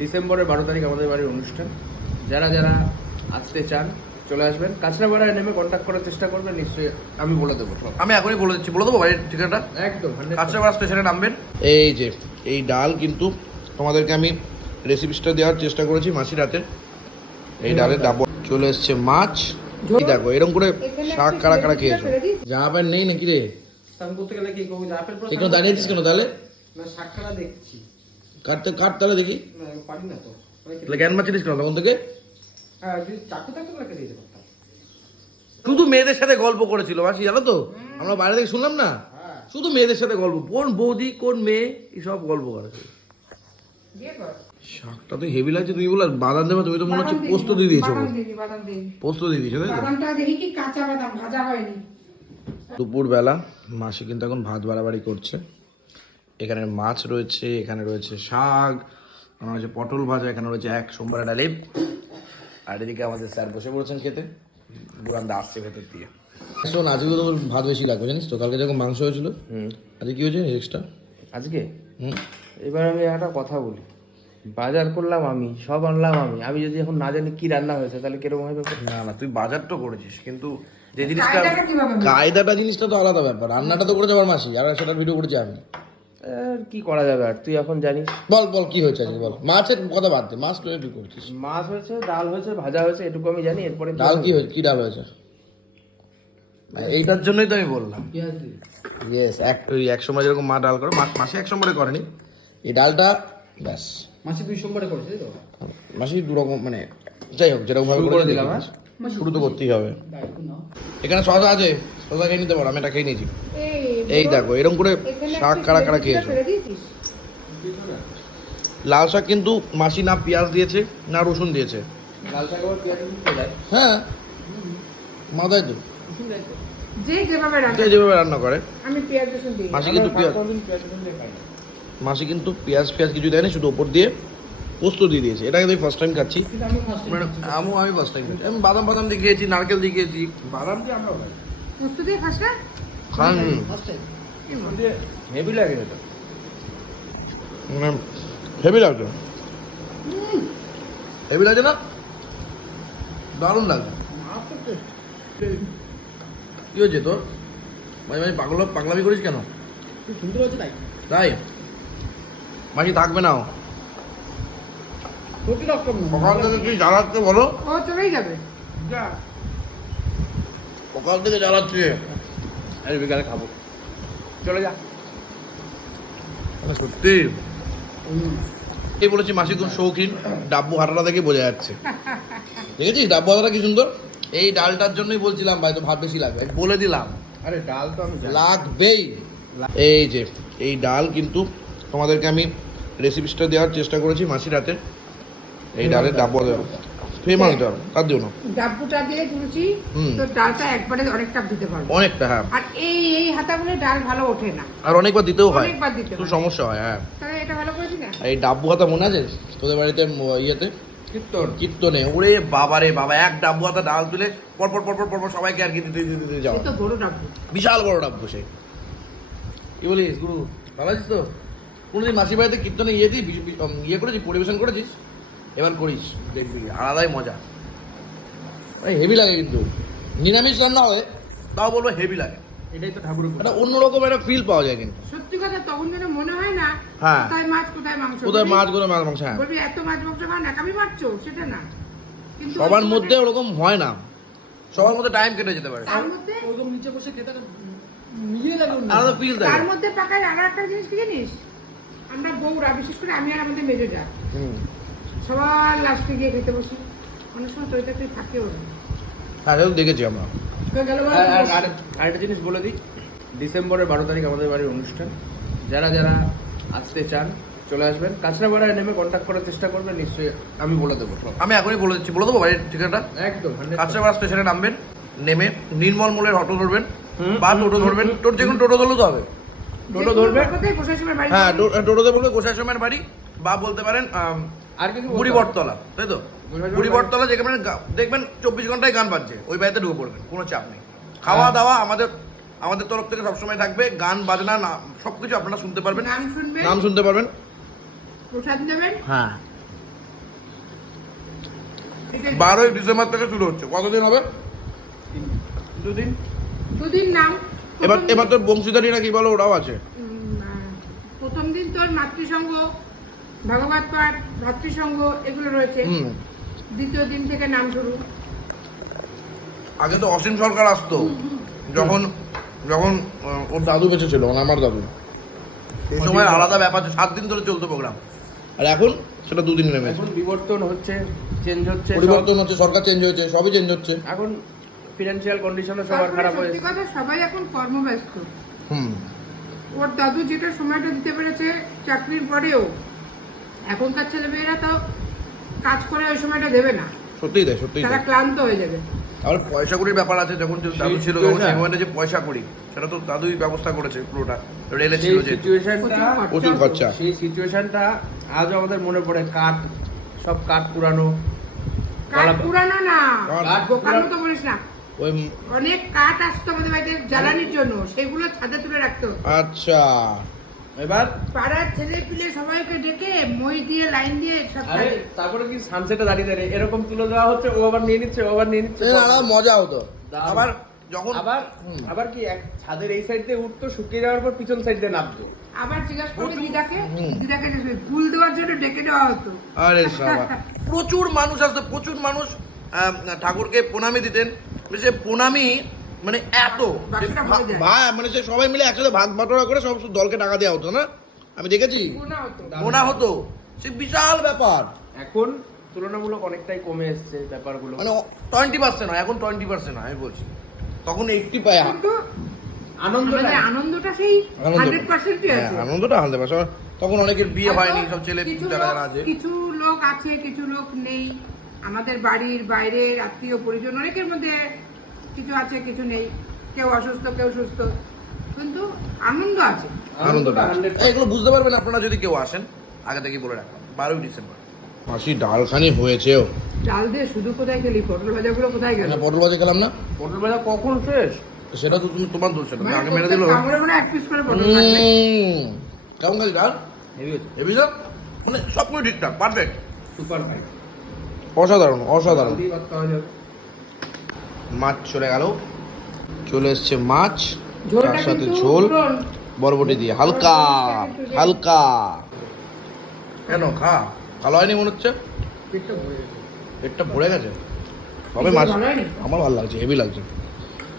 ডিসেম্বরের বারো তারিখ আমাদের বাড়ির অনুষ্ঠান। যারা যারা আসতে চান চলে আসবেন। কাছড়াপাড়ায় নেমে কন্ট্যাক্ট করার চেষ্টা করবেন নিশ্চয়ই আমি বলে দেবো সব। আমি এখনই বলে দিচ্ছি বলে দেবো বাড়ির ঠিকানাটা? একদম 100% কাঁচরাপাড়া স্টেশনে নামবেন। এই যে এই ডাল কিন্তু তোমাদেরকে আমি রেসিপিসটা দেওয়ার চেষ্টা করেছি মাসির হাতে এই ডালের ডাব চলে এসছে মাছ। দেখো এরকম করে শাক কারা কারা খেয়েছো? জামা প্যান্ট নেই নাকি রে? করতে গেলে কি এখানে দাঁড়িয়ে আছিস কেন তাহলে? না শাকখানা দেখছি। কাটতে কাট তাহলে দেখি। পারি না তো। জ্ঞান মারছিলিস কেন তখন থেকে? হ্যাঁ শুধু মেয়েদের সাথে গল্প করেছিল মাসি জানো তো? আমরা বাইরে থেকে শুনলাম না? হ্যাঁ। শুধু মেয়েদের সাথে গল্প কোন বৌদি কোন মেয়ে এইসব গল্প করেছে শাকটা তো হেভি লাগছে তুমি বলো বাদাম দেবে তুমি তো মনে হচ্ছে পোস্ত দিয়ে দিয়েছ। পোস্ত দিয়ে দিয়েছ তাই তো? হয়নি। দুপুরবেলা মাসি কিন্তু এখন ভাত বাড়াবাড়ি করছে। এখানে মাছ রয়েছে এখানে রয়েছে শাক এখানে রয়েছে পটল ভাজা এখানে রয়েছে এক সোমবার ডালিম আর এদিকে আমাদের স্যার বসে পড়েছেন খেতে। বুড়ান্দা আসছে ভেতর দিয়ে। শোন আজকে তো ভাত বেশি লাগবে জানিস তো? কালকে যখন মাংস হয়েছিল আজকে কি হয়েছে এক্সট্রা আজকে? হুম। এবার আমি একটা কথা বলি। বাজার করলাম আমি সব আনলাম আমি। আমি যদি এখন না জানি কি রান্না হয়েছে তাহলে কীরকম হবে? না না তুই বাজার তো করেছিস কিন্তু যে জিনিসটা কায়দাটা জিনিসটা তো আলাদা ব্যাপার। রান্নাটা তো করেছে আমার মাসি আর সেটার ভিডিও করেছি আমি। আর কি করা যাবে? আর তুই এখন জানিস? বল বল কি হয়েছে আজকে? বল। মাছের কথা বাদ দে। মাছ তো তুই করছিস? মাছ হয়েছে ডাল হয়েছে ভাজা হয়েছে এটুকু আমি জানি এরপরে ডাল কি হয়েছে? কি ডাল হয়েছে? এইটার জন্যই তো আমি বললাম। ইয়েস এক ওই এক সময় যেরকম মা ডাল করে মা- মাসি এক সময় করেনি। এই ডালটা ব্যাস। মাসি দুই সোমবারে করেছে তো? মাসি দু রকম মানে যাই হোক যেরকম ভাবে করে দিলাম, দিলাম শুরু তো করতেই হবে। এখানে শশা আছে শশা খেয়ে নিতে পারো আমি এটা খেয়ে নিয়েছি। এই দেখো এরকম করে শাক কারা কারা খেয়েছো। লাল শাক কিন্তু মাসি না পেঁয়াজ দিয়েছে না রসুন দিয়েছে। হ্যাঁ মাথায় তো। যেভাবে রান্না যে যেভাবে রান্না করে। আমি মাসি কিন্তু পেঁয়াজ। মাসি কিন্তু পেঁয়াজ পেঁয়াজ কিছু দেয়নি শুধু ওপর দিয়ে পোস্ত দিয়ে দিয়েছে। এটা কিন্তু ফার্স্ট টাইম খাচ্ছি। আমি ফার্স্ট মানে আমি ফার্স্ট টাইম খাচ্ছি। আমি বাদাম বাদাম দিয়ে খেয়েছি নারকেল দিয়ে খেয়েছি। বাদাম দিয়ে আমরা খাই। পোস্ত দিয়ে খাস না? হেভি লাগে এটা। মানে হেভি লাগছে? হেভি লাগছে না? দারুণ লাগছে। কি হয়েছে তোর? মাঝে মাঝে পাগল পাগলামি করিস কেন? তাই তাই? মাসি থাকবে না। সকাল থেকে তুই জ্বালাচ্ছে বলো। ও চলেই যাবে। যা। সকাল থেকে জ্বালাচ্ছে। আরে বিকালে খাব। চলে যা। সত্যি? এই বলেছি মাসি খুব শৌখিন? ডাব্বু হাঁটাটা দেখে বোঝা যাচ্ছে। দেখেছিস ডাব্বু হাঁটাটা কি সুন্দর? এই ডালটার জন্যই বলছিলাম ভাই তো ভাত বেশি লাগবে। বলে দিলাম। আরে ডাল তো আমি লাগবেই। এই যে এই ডাল কিন্তু তোমাদেরকে আমি রেসিপিসটা দেওয়ার চেষ্টা করেছি মাসির হাতে। এই ডালের ডাব্বু ফেমাস ডাল তার জন্য ডাব্বুটা দিয়ে তুলছি হুম। তো ডালটা একবারে অনেকটা দিতে পারব। অনেকটা হ্যাঁ। আর এই এই হাতাগুলো ডাল ভালো ওঠে না। আর অনেকবার দিতেও হয়। অনেকবার দিতে একটু হয়। সমস্যা হয় হ্যাঁ। তাহলে এটা ভালো করেছি না এই ডাব্বু হাতা মনে আছে? তোদের বাড়িতে ইয়েতে? কীর্তন। কীর্তনে। ওরে বাবা রে বাবা এক ডাব্বু হাতা ডাল তুলে পরপর পরপর পরপর সবাইকে আর কি দিতে দিতে দিতে যাও তো বড় ডাব্বু। বিশাল বড় ডাব্বু সে। কি বলিস গুরু? ভালো আছিস তো? কোনোদিন মাসি বাড়িতে কীর্তনে ইয়ে দিই ইয়ে করেছিস পরিবেশন করেছিস? এবার করিস দেখবি আলাদাই মজা। হেভি লাগে কিন্তু। নিরামিষ রান্না হয় তাও বলব হেভি লাগে। এটাই তো একটা অন্যরকম একটা ফিল পাওয়া যায় কিন্তু। সত্যি কথা তখন যেন মনে হয় না হ্যাঁ। কোথায় মাছ কোথায় মাংস। কোথায় মাছ কোথায় মাছ মাংস হ্যাঁ। বলবি এত মাছ মাংস খান একামি পারছ সেটা না। কিন্তু সবার মধ্যে ওরকম হয় না। সবার মধ্যে টাইম কেটে যেতে পারে। তার মধ্যে? ওরকম নিচে বসে খেতে নিজেই লাগে আলাদা ফিল তার মধ্যে পাকায় আর একটা জিনিস কি জানিস? আমরা বউরা বিশেষ করে আমি আর আমাদের মেজো যা। হুম। সবার লাস্টে গিয়ে খেতে বসি। অনেক সময় তরিটা তুই থাকেও না। দেখেছি আমরা। তো গেল বলে আর- আর- বসি। আর- আরেকটা জিনিস বলে দিই। ডিসেম্বরের বারো তারিখ আমাদের বাড়ির অনুষ্ঠান। যারা যারা আসতে চান চলে আসবেন। কাছড়াপাড়ায় নেমে কন্ট্যাক্ট করার চেষ্টা করবেন নিশ্চয়ই আমি বলে দেবো। সব আমি এখনই বলে দিচ্ছি। বলে দেবো বাড়ির ঠিকানাটা? একদম 100% কাঁচরাপাড়া স্টেশনে নামবেন নেমে নির্মল মোলের অটো ধরবেন হুম, বা টোটো ধরবেন। টোটো যে কোনো টোটো ধরলেও তো হবে। টোটো ধরবে? কোথায় বসে সময় বাড়ি হ্যাঁ টোটোতে বলবে গোসাইসমের বাড়ি বা বলতে পারেন আর কিছু বুড়িবটতলা তাই তো? গোসাইসমের বুড়ি বাড়ি। বটতলা যেখানে দেখবেন চব্বিশ ঘন্টায় গান বাজছে ওই বাড়িতে ঢুকে পড়বেন কোনো চাপ নেই। খাওয়া দাওয়া আমাদের আমাদের তরফ থেকে সবসময় থাকবে গান বাজনা না সবকিছু আপনারা শুনতে পারবেন। নাম শুনতে পারবেন? প্রসাদ নেবেন? হ্যাঁ। বারোই ডিসেম্বর থেকে শুরু হচ্ছে কতদিন হবে? দুদিন। দুদিন নাম? এবার এবার তোর বংশীদারিরা কি বলো ওরাও আছে? প্রথম দিন তোর মাতৃসংঘ ভাগবত পাঠ ভাতৃসংঘ এগুলো রয়েছে। হুম। দ্বিতীয় দিন থেকে নাম শুরু। আগে তো অসীম সরকার আসতো। যখন যখন ওর দাদু বেঁচে ছিল আমার দাদু। এই সময় আলাদা ব্যাপার সাত দিন ধরে চলতো প্রোগ্রাম আর এখন সেটা দুদিন নেমেছে। এখন বিবর্তন হচ্ছে চেঞ্জ হচ্ছে। পরিবর্তন হচ্ছে সরকার চেঞ্জ হয়েছে সবই চেঞ্জ হচ্ছে। এখন ফিনান্সিয়াল কন্ডিশনও সবার খারাপ সত্যি হয়েছে। কথা সবাই এখন কর্মব্যস্ত। হুম। ওর দাদু যেটা সময়টা দিতে পেরেছে চাকরির পরেও। এখনকার ছেলেমেয়েরা তো কাজ করে ওই সময়টা দেবে না। সত্যিই তাই সত্যিই তারা ক্লান্ত হয়ে যাবে। আবার পয়সা কড়ির ব্যাপার আছে যখন দাদু ছিল তখন সেই যে পয়সা কড়ি সেটা তো দাদুই ব্যবস্থা করেছে পুরোটা রেলে ছিল যে প্রচুর খরচা। সেই সিচুয়েশনটা আজও আমাদের মনে পড়ে কাঠ সব কাঠ পুরানো। কাঠ পুরানো না। পুরানো- বলিস না। ওই অনেক কাঠ আসতো আমাদের বাড়িতে জ্বালানির জন্য সেগুলো ছাদে তুলে রাখতো। আচ্ছা। এবার? পাড়ার ছেলে পিলে সবাইকে ডেকে মই দিয়ে লাইন দিয়ে সব আরে তারপরে কি সানসেটে দাঁড়িয়ে দাঁড়িয়ে এরকম তুলে দেওয়া হচ্ছে ও আবার নিয়ে নিচ্ছে ও আবার নিয়ে নিচ্ছে? মজা হতো। আবার যখন আবার আবার কি এক ছাদের এই সাইড দিয়ে উঠতো শুকিয়ে যাওয়ার পর পিছন সাইড দিয়ে নামতো? আবার জিজ্ঞাসা করবে দিদাকে দিদাকে ফুল দেওয়ার জন্য ডেকে দেওয়া হতো? আরে সাবা প্রচুর মানুষ আসতো প্রচুর মানুষ ঠাকুরকে প্রণামী দিতেন। সে প্রণামী মানে এত। ভাই মানে সে সবাই মিলে একসাথে ভাগ বাটোয়ারা করে সব দলকে টাকা দেওয়া হতো না? আমি দেখেছি। মোনা হতো। সে বিশাল ব্যাপার। এখন তুলনামূলক অনেকটাই কমে এসছে ব্যাপারগুলো। মানে টোয়েন্টি পার্সেন্ট হয় এখন টোয়েন্টি পার্সেন্ট হয় আমি বলছি। তখন এইটটি পায়। কিন্তু আমাদের আনন্দটা সেই হান্ড্রেড পার্সেন্টই হ্যাঁ, আছে। আনন্দটা হালতে পারছে তখন অনেকের বিয়ে হয়নি সব ছেলে যারা যারা আছে। কিছু লোক আছে কিছু লোক নেই। আমাদের বাড়ির বাইরে আত্মীয় পরিজন অনেকের মধ্যে কিছু আছে কিছু নেই। কেউ অসুস্থ কেউ সুস্থ। কিন্তু আনন্দ আছে। আনন্দটা এগুলো বুঝতে পারবেন আপনারা যদি কেউ আসেন আগে থেকে বলে রাখলাম বারোই ডিসেম্বর। মাসি ডালখানি হয়েছেও। ডাল দিয়ে শুধু কোথায় গেলি পটল ভাজাগুলো কোথায় গেল? পটল বাজে খেলাম না। পটল ভাজা কখন শেষ? সেটা তো তুমি তোমার দোষ সেটা মানে আগে মেরে দিল কামড়ে মনে এক পিস করে পটল। কেমন খালি ডাল? হেভি হচ্ছে হেবি না মানে সব কিছু ঠিকঠাক পারফেক্ট সুপার ফাইন অসাধারণ অসাধারণ দিয়ে ভাত খাওয়া যাবে মাছ চলে গেল। চলে এসছে মাছ তার সাথে ঝোল বরবটি দিয়ে। হালকা হালকা। কেন খা? ভালো হয়নি মনে হচ্ছে? পেটটা ভরে গেছে। তবে মাছ আমার ভালো লাগছে হেভি লাগছে।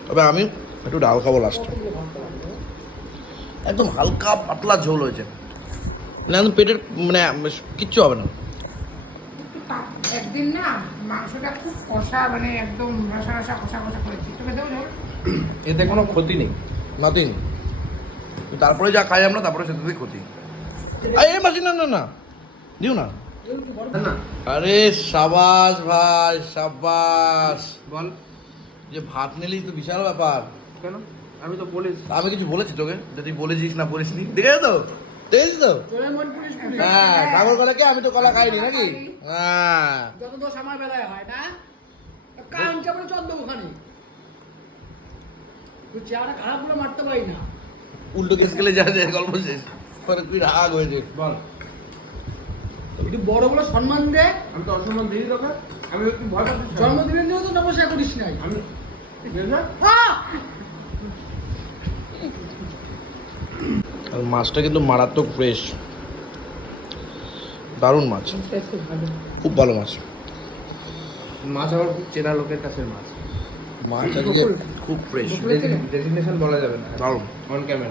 তবে আমি একটু ডাল খাব লাস্টে একদম হালকা পাতলা ঝোল হয়েছে। না একদম পেটের মানে কিচ্ছু হবে না। একদিন না মাংসটা খুব কষা মানে একদম রসা রসা কষা কষা করেছি। তোকে দেবো এতে কোনো ক্ষতি নেই। নাথিং তারপরে যা খাই আমরা তারপরে সেটাতেই ক্ষতি। এই মাসি না না না। দিও না। না আরে সাবাস ভাই সাবাস। বল। যে ভাত নিলি তো বিশাল ব্যাপার। কেন? আমি তো বলিস। আমি কিছু বলেছি তোকে? যদি বলেছিস না বলিস নি দেখে তো? দেখেছিস তো? হ্যাঁ ঠাকুর কলাকে আমি তো কলা খাইনি নাকি? হ্যাঁ। যত দোষ আমার বেলায় হয় না চন্দ্র ওখানে। তুই চেহারা খারাপ মারতে পারি না। উল্টো কেস গেলে যা যায় গল্প শেষ। পরে তুই রাগ হয়েছে। বল। একটু বড় বড় সম্মান দে। আমি তো অসম্মান দিই তোকে। আমি একটু ভয় পাচ্ছি। জন্মদিনের দিনেও তো নমস্কার করিস নাই। আমি না? আর মাছটা কিন্তু মারাত্মক ফ্রেশ দারুণ মাছ। খুব ভালো। মাছ। মাছ আবার খুব চেনা লোকের কাছে মাছ। মাছ আজকে খুব ফ্রেশ ডেজিগনেশন বলা যাবে না। দারুণ। On camera